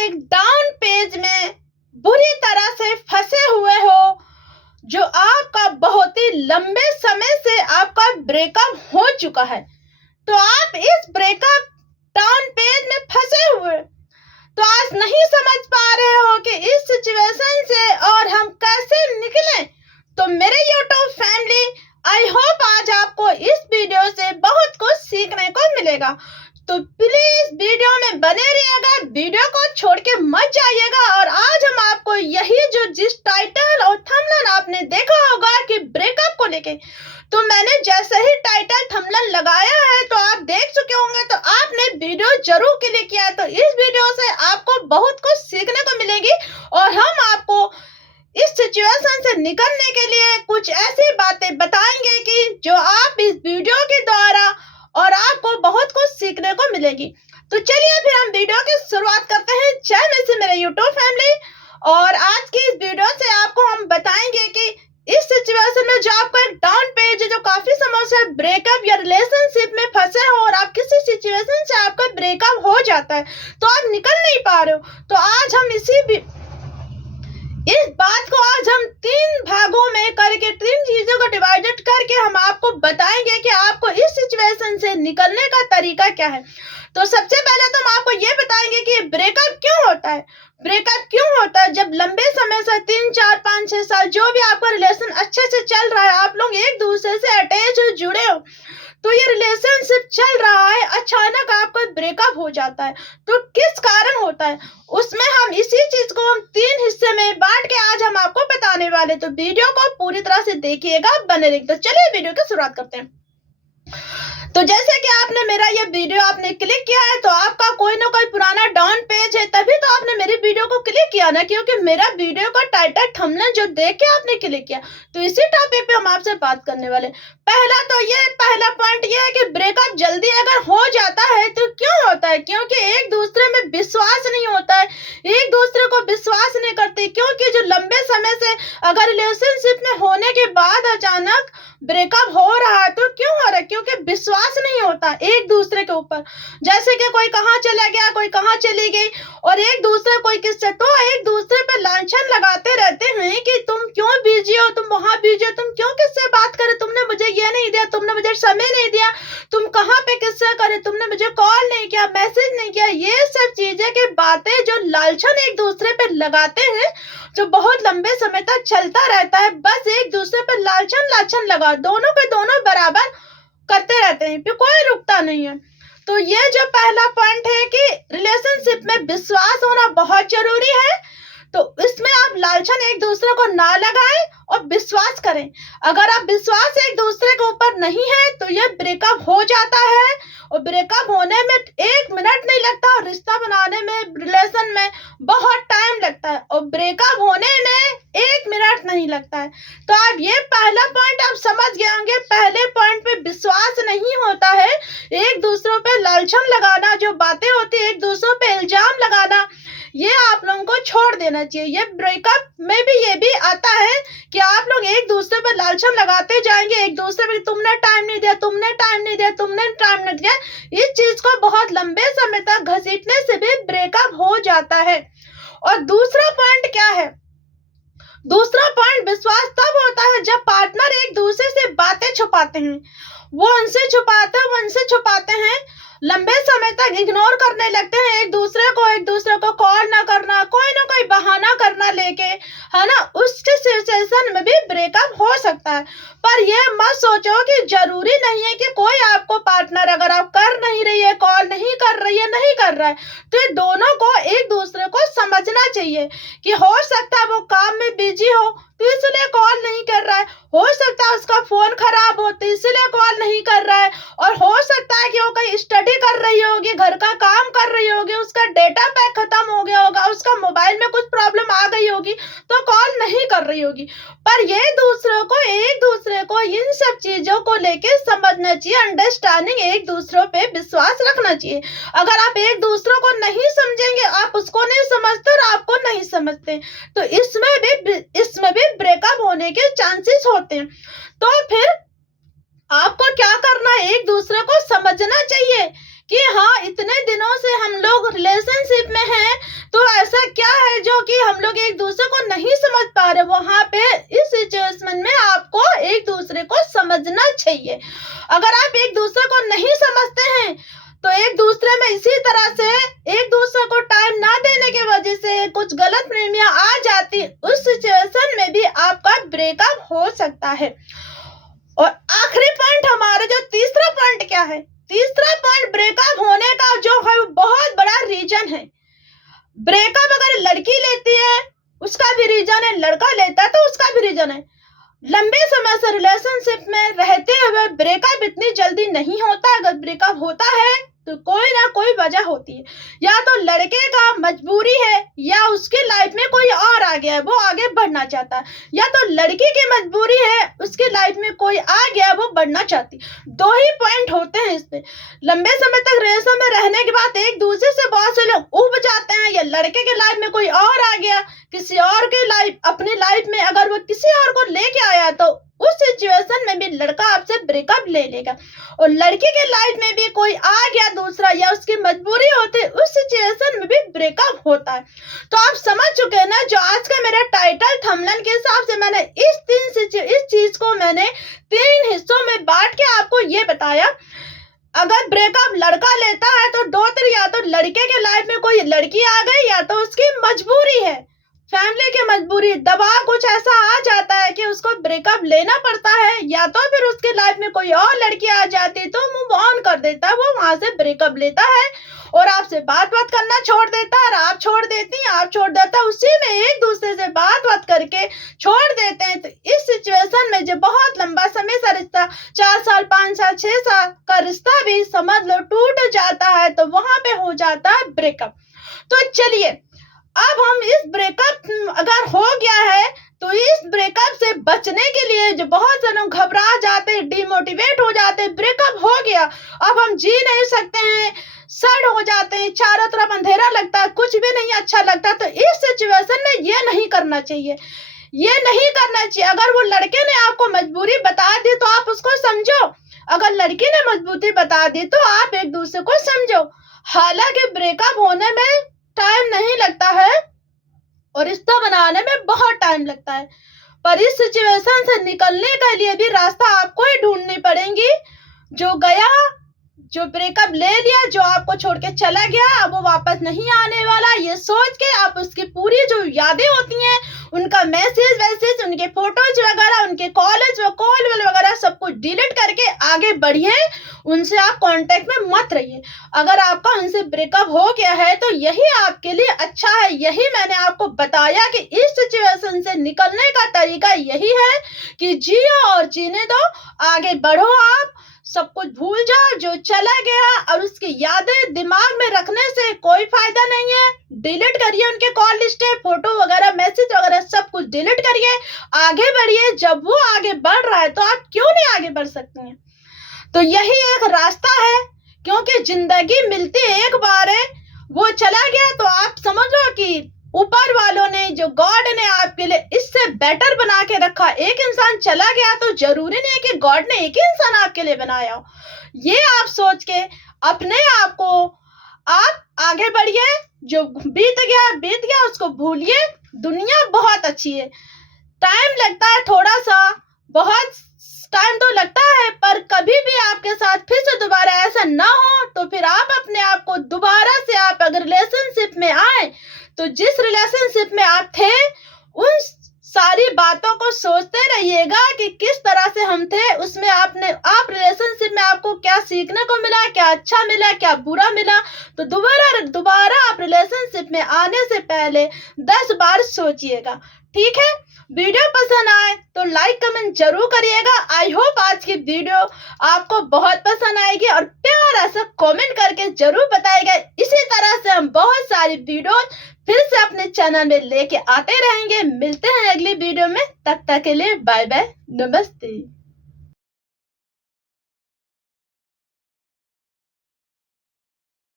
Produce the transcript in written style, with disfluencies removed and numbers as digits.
एक down page में बुरी तरह से फंसे हुए हो, जो आपका बहुत ही लंबे समय से आपका ब्रेकअप हो चुका है, तो आप इस ब्रेकअप डाउन पेज में फंसे हुए तो आज नहीं समझ पा रहे हो कि इस सिचुएशन से और हम कैसे निकलें। तो मेरे यूट्यूब फैमिली, आई होप आज आपको इस वीडियो से बहुत कुछ सीखने को मिलेगा। तो प्लीज वीडियो में बने रहिएगा, वीडियो को छोड़ के मत जाइएगा। और आज हम आपको यही जो जिस टाइटल और थंबनेल आपने देखा होगा कि ब्रेकअप को लेके, तो मैंने जैसे ही टाइटल थंबनेल लगाया है तो आप देख चुके होंगे, तो आपने वीडियो जरूर क्लिक किया है। तो इस वीडियो से आपको बहुत कुछ सीखने को मिलेगी और हम आपको इस सिचुएशन से निकलने के लिए कुछ ऐसी बातें बताएंगे कि जो आप इस वीडियो के द्वारा और आपको बहुत कुछ सीखने को मिलेगी। तो चलिए फिर हम वीडियो की शुरुआत करते हैं। जय मिस मेरे यूट्यूब फैमिली, और आज की इस वीडियो से आपको हम बताएंगे कि इस सिचुएशन में जो आपको एक डाउन पेज है, जो काफी समय से ब्रेकअप या रिलेशनशिप में फंसे हो और आप किसी सिचुएशन से आपका ब्रेकअप हो जाता है तो आप निकल नहीं पा रहे हो, तो आज हम इस बात को आज हम 3 भागों में करके 3 चीजों को डिवाइडेड करके हम आपको बताएंगे कि आपको इस सिचुएशन से निकलने का तरीका क्या है। तो सबसे पहले तो हम आपको ये बताएंगे कि ब्रेकअप क्यों होता है। ब्रेकअप क्यों होता है? जब लंबे समय से 3, 4, 5, 6 साल जो भी आपका रिलेशन अच्छे से चल रहा है, आप लोग एक दूसरे से अटैच हो, जुड़े हो, तो ये रिलेशनशिप चल रहा है, अचानक आपका ब्रेकअप हो जाता है, तो किस कारण होता है उसमें हम इसी चीज को हम 3 हिस्से में बांट के आज हम आपको बताने वाले। तो वीडियो को पूरी तरह से देखिएगा, बने रहिए। तो चलिए वीडियो की शुरुआत करते हैं। तो जैसे कि आपने मेरा ये वीडियो आपने क्लिक किया है, तो आपका कोई ना कोई पुराना डाउन पेज है, तभी तो आपने मेरी वीडियो को क्लिक किया ना, क्योंकि मेरा वीडियो का टाइटल थंबनेल जो देख के आपने क्लिक किया। तो इसी टॉपिक पे हम आपसे बात करने वाले। पहला पॉइंट ये है कि ब्रेकअप जल्दी अगर हो जाता है तो क्यों होता है? क्योंकि एक दूसरे में विश्वास नहीं होता है, एक दूसरे को विश्वास नहीं करते। क्योंकि जो लंबे समय से अगर रिलेशनशिप में होने के बाद अचानक ब्रेकअप हो रहा है तो क्यों हो रहा है? क्योंकि विश्वास नहीं होता एक दूसरे के ऊपर। जैसे कि कोई कहाँ चला गया, कोई कहाँ चली गई, और एक दूसरे कोई किससे तो एक दूसरे पे लांछन लगाते रहते हैं कि तुम क्यों बिजी हो, तुम वहां बिजी हो, तुम क्यों किससे बात करे, तुमने मुझे ये नहीं दिया, तुमने मुझे समय नहीं दिया, तुम कहाँ पे किससे करे, तुमने मुझे कॉल नहीं किया, मैसेज नहीं किया। ये सब चीजें की बातें जो लांछन एक दूसरे पे लगाते हैं, जो बहुत लंबे समय तक चलता रहता है, बस एक दूसरे पे लांछन लगा, दोनों के दोनों बराबर करते रहते हैं, फिर कोई रुकता नहीं है। तो ये जो पहला पॉइंट है कि रिलेशनशिप में विश्वास होना बहुत जरूरी है। तो इसमें आप लालचन एक दूसरे को ना लगाएं और विश्वास करें। अगर आप विश्वास एक दूसरे के ऊपर नहीं है तो ये ब्रेकअप हो जाता है, और ब्रेकअप होने में 1 मिनट नहीं लगता, और रिश्ता बनाने में, रिलेशन में बहुत टाइम लगता है, और ब्रेकअप होने में 1 मिनट नहीं लगता है। तो आप ये पहला पॉइंट आप समझ गए होंगे। पहले पॉइंट पे विश्वास नहीं होता है, एक दूसरों पे लालचन लगाना, जो बातें होती है एक दूसरों पे इल्जाम लगाना, ये आप लोगों को छोड़ देना चाहिए। ये ब्रेकअप में भी ये भी आता है कि आप लोग एक दूसरे पर लालचन लगाते जाएंगे, एक दूसरे पे तुमने टाइम नहीं दिया, तुमने टाइम नहीं दिया, तुमने टाइम नहीं दिया। इस चीज को बहुत लंबे समय तक घसीटने से भी ब्रेकअप हो जाता है। और दूसरा पॉइंट क्या है? दूसरा पॉइंट विश्वास तब होता है जब पार्टनर एक दूसरे से बातें छुपाते हैं, वो उनसे छुपाते हैं, लंबे समय तक इग्नोर करने लगते हैं एक दूसरे को कॉल ना करना, कोई ना कोई बहाना करना लेके, है ना। उसके सिचुएशन में भी ब्रेकअप हो सकता है। पर ये मत सोचो कि जरूरी नहीं है कि कोई आपको पार्टनर, अगर आप कर नहीं रही है, कॉल नहीं कर रही है, नहीं कर रहा है, तो ये दोनों को एक दूसरे को समझना चाहिए कि हो सकता है वो काम में बिजी हो तो इसलिए कॉल नहीं कर रहा है, हो सकता है उसका फोन खराब हो तो इसलिए कॉल नहीं कर रहा है, और हो सकता है कि वो कहीं स्टडी कर रही होगी, घर का काम कर रही होगी, उसका डेटा पैक खत्म हो गया होगा, उसका मोबाइल में कुछ प्रॉब्लम आ गई होगी तो कॉल नहीं कर रही होगी। पर ये एक दूसरे को इन सब चीजों को लेके समझना चाहिए, अंडरस्टैंडिंग, एक दूसरों पे विश्वास रखना चाहिए। अगर आप एक दूसरे को नहीं समझेंगे, आप उसको नहीं समझते और आपको नहीं समझते, तो इसमें भी ब्रेकअप होने के चांसेस होते हैं। तो फिर आपको क्या करना है? एक दूसरे को समझना चाहिए कि हाँ, इतने दिनों से हम लोग रिलेशनशिप में हैं, तो ऐसा क्या है जो कि हम लोग एक दूसरे को नहीं समझ पा रहे, वहां पे इस सिचुएशन में आपको एक दूसरे को समझना चाहिए। अगर आप एक दूसरे को नहीं समझते हैं तो एक दूसरे में इसी तरह से एक दूसरे को टाइम ना देने की वजह से कुछ गलत फहमियां आ जाती, उस सिचुएशन में भी आपका ब्रेकअप हो सकता है। और आखिरी पॉइंट हमारा जो तीसरा पॉइंट क्या है, तीसरा पॉइंट ब्रेकअप होने का जो है बहुत बड़ा रीजन है। ब्रेकअप अगर लड़की लेती है उसका भी रीजन है, लड़का लेता है तो उसका भी रीजन है। लंबे समय से रिलेशनशिप में रहते हुए ब्रेकअप इतनी जल्दी नहीं होता। अगर ब्रेकअप होता है तो कोई ना कोई वजह होती है, या तो लड़के का मजबूरी है या उसके लाइफ में कोई और आ गया है, वो आगे बढ़ना चाहता है, या तो लड़की की मजबूरी है, उसके लाइफ में कोई आ गया वो बढ़ना चाहती। दो ही पॉइंट होते हैं इसमें। लंबे समय तक रिलेशन में रहने के बाद एक दूसरे से बहुत से लोग उब जाते हैं, या लड़के के लाइफ में कोई और आ गया, किसी और के लाइफ, अपनी लाइफ में अगर वो किसी और को लेके आया तो उस सिचुएशन में भी लड़का आपसे ब्रेकअप ले लेगा। और लड़की के लाइफ में भी कोई आ गया दूसरा या उसकी मजबूरी होती, उस सिचुएशन में भी ब्रेकअप होता है। तो आप समझ चुके हैं ना, जो आज का मेरा टाइटल थंबनेल के हिसाब से मैंने इस चीज को मैंने 3 हिस्सों में बांट के आपको ये बताया। अगर ब्रेकअप लड़का लेता है तो 2 या तो लड़के के लाइफ में कोई लड़की आ गई, या तो उसकी मजबूरी है, फैमिली की मजबूरी, दबाव कुछ ऐसा आ जाता है कि उसको ब्रेकअप लेना पड़ता है, या तो फिर उसके लाइफ में कोई और लड़की आ जाती तो मूव ऑन कर देता है, वो वहां से ब्रेकअप लेता है और आपसे बात करना छोड़ देता है, और आप छोड़ देती हैं, आप छोड़ देता है, उसी में एक दूसरे से बात करके छोड़ देते हैं। तो इस सिचुएशन में जो बहुत लंबा समय सा रिश्ता, 4 साल 5 साल 6 साल का रिश्ता भी समझ लो टूट जाता है, तो वहां पे हो जाता है ब्रेकअप। तो चलिए अब हम इस ब्रेकअप अगर हो गया है तो इस ब्रेकअप से बचने के लिए, जो बहुत से लोग घबरा जाते हैं, डिमोटिवेट हो जाते हैं, ब्रेकअप हो गया अब हम जी नहीं सकते हैं, सड़ हो जाते हैं, चारों तरफ अंधेरा लगता है, कुछ भी नहीं अच्छा लगता, तो इस सिचुएशन में ये नहीं करना चाहिए, ये नहीं करना चाहिए। अगर वो लड़के ने आपको मजबूरी बता दी तो आप उसको समझो, अगर लड़की ने मजबूरी बता दी तो आप एक दूसरे को समझो। हालांकि ब्रेकअप होने में टाइम नहीं लगता है और रिश्ता बनाने में बहुत टाइम लगता है, पर इस सिचुएशन से निकलने के लिए भी रास्ता आपको ही ढूंढनी पड़ेगी। जो गया, जो ब्रेकअप ले लिया, जो आपको छोड़ के चला गया, अब वो वापस नहीं आने वाला, ये सोच के आप उसकी पूरी जो यादें होती हैं, उनका मैसेज, उनके फोटोज वगैरह, उनके कॉल वगैरह सब कुछ डिलीट करके आगे बढ़िए, उनसे आप कांटेक्ट में मत रहिए। अगर आपका उनसे ब्रेकअप हो गया है तो यही आपके लिए अच्छा है, यही मैंने आपको बताया कि इस सिचुएशन से निकलने का तरीका यही है कि जियो और जीने दो, आगे बढ़ो, आप सब कुछ भूल जाओ जो चला गया, और उसकी यादें दिमाग में रखने से कोई फायदा नहीं है। डिलीट करिए उनके कॉल लिस्ट, फोटो वगैरह, मैसेज वगैरह सब कुछ डिलीट करिए, आगे बढ़िए। जब वो आगे बढ़ रहा है तो आप क्यों नहीं आगे बढ़ सकते हैं? तो यही एक रास्ता है, क्योंकि जिंदगी मिलती एक बार है, वो चला गया तो आप समझ लो कि ऊपर वालों ने, जो गॉड ने आपके लिए इससे बेटर बना के रखा। एक इंसान चला गया तो जरूरी नहीं है कि गॉड ने एक ही इंसान आपके लिए बनाया हो। ये आप सोच के अपने आप को आप आगे बढ़िए, जो बीत गया उसको भूलिए। दुनिया बहुत अच्छी है, टाइम लगता है थोड़ा सा, बहुत टाइम तो लगता है, पर कभी भी आपके साथ फिर से दोबारा ऐसा ना हो तो फिर आप अपने आप को दोबारा से, आप अगर रिलेशनशिप में आए तो जिस रिलेशनशिप में आप थे उन सारी बातों को सोचते रहिएगा कि किस तरह से हम थे उसमें, आप रिलेशनशिप में आपको क्या सीखने को मिला, क्या अच्छा मिला, क्या बुरा मिला। तो दोबारा आप रिलेशनशिप में आने से पहले 10 बार सोचिएगा, ठीक है? वीडियो पसंद आए तो लाइक कमेंट जरूर करिएगा। आई होप आज की वीडियो आपको बहुत पसंद आएगी, और प्यारा सा कमेंट करके जरूर बताइएगा। इसी तरह से हम बहुत सारी वीडियो फिर से अपने चैनल में लेके आते रहेंगे। मिलते हैं अगली वीडियो में, तब तक के लिए बाय बाय, नमस्ते।